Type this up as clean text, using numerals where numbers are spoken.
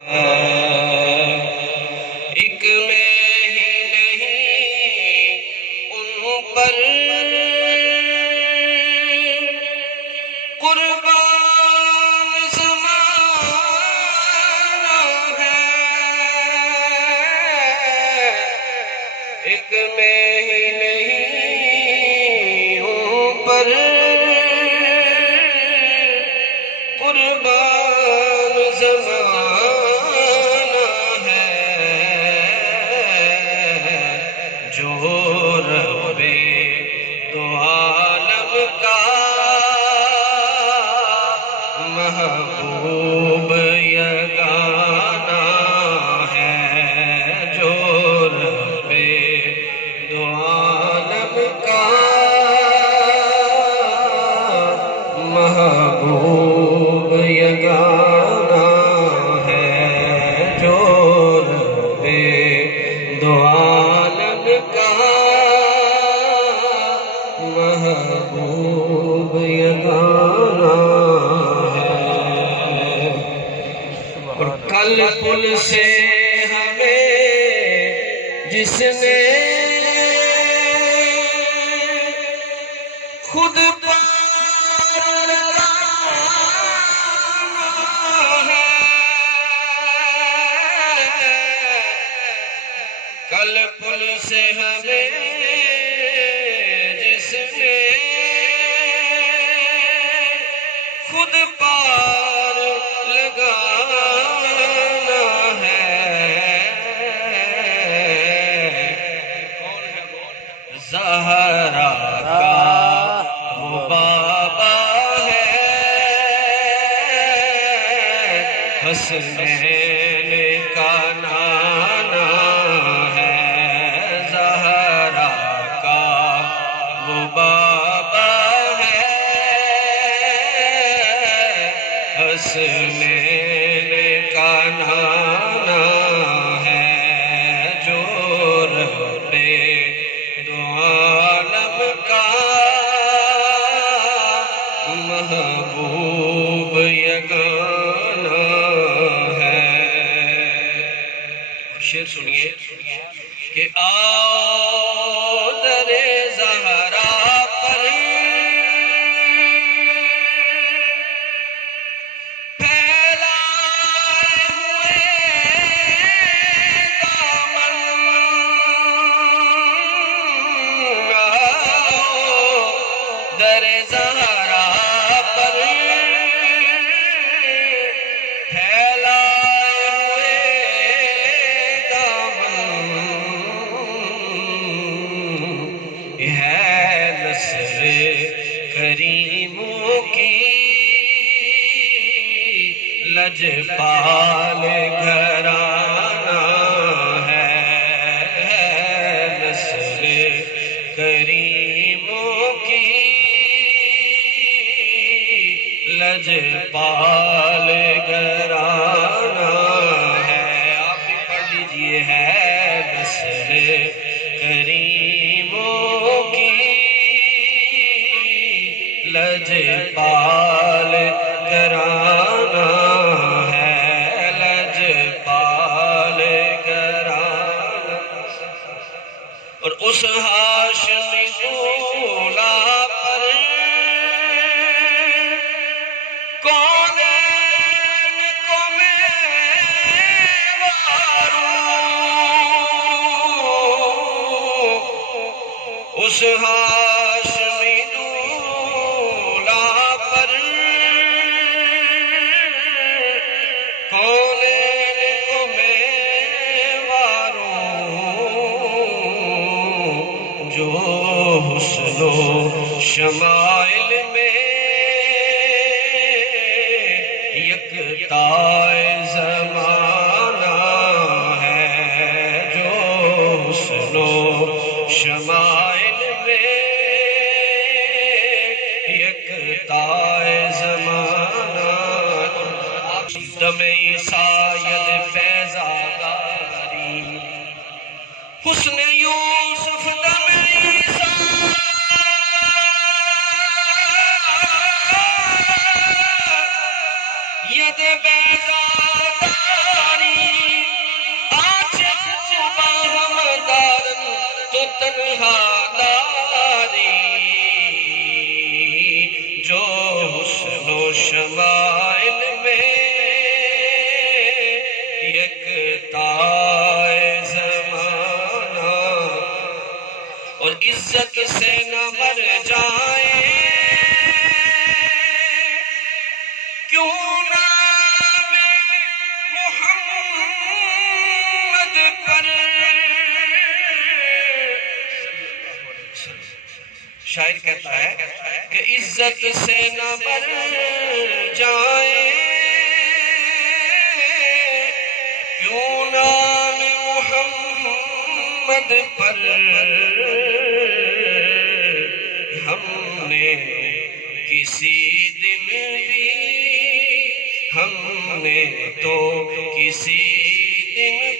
ایک میں ہی نہیں ان پر قربان زمانہ ہے، ایک میں ہی نہیں ان پر قربان زمانہ ہے، جو رب دو عالم کا محبوب یگانہ ہے، جو رب دو عالم کا محبوب یگانہ ہے، جو رب دو عالم کا محبوب یگانہ ہے۔ اور کل پل سے ہمیں جس نے خود پار لگانا ہے، کل پل سے ہمیں جس نے خود پار لگانا ہے، زہرا کا وہ بابا ہے، حسنین کا نانا ہے، زہرا کا وہ بابا ہے، حسنین کا نانا ہے، جو رب دو عالم کا محبوب یگانہ ہے۔ اور شعر سنیے کہ آؤ در زہرا پر پھیلائے ہوئے دامن، آؤ در زہرا پر پھیلائے ہوئے دامن، یہ ہے نسل کریموں کی لجپال گھرانہ ہے، نسل کریموں کی لجپال گھرانہ ہے۔ آپ بھی پڑھ لیجئے، ہے نسل کریموں کی لجپال گھرانہ ہے، لجپال گھرانہ۔ اور اس ہاشمی دولا پر کونین کو میواروں، اس ہاشمی دولا پر کونین کو میواروں، جو حسن و شمائل میں یکتا زمانہ ہے، جو حسن و شمائل میں یکتا زمانہ، دم عیسائیت فیضاداری، حسن یوسف دم عیسیٰ ید بیضاداری، تائے زمانہ اور عزت سے نہ مر جائیں کیوں نام محمد پر شاعر کہتا ہے کہ عزت سے نہ مر جائیں کیوں نام محمد پر ہم نے کسی دن بھی ہم نے تو کسی دن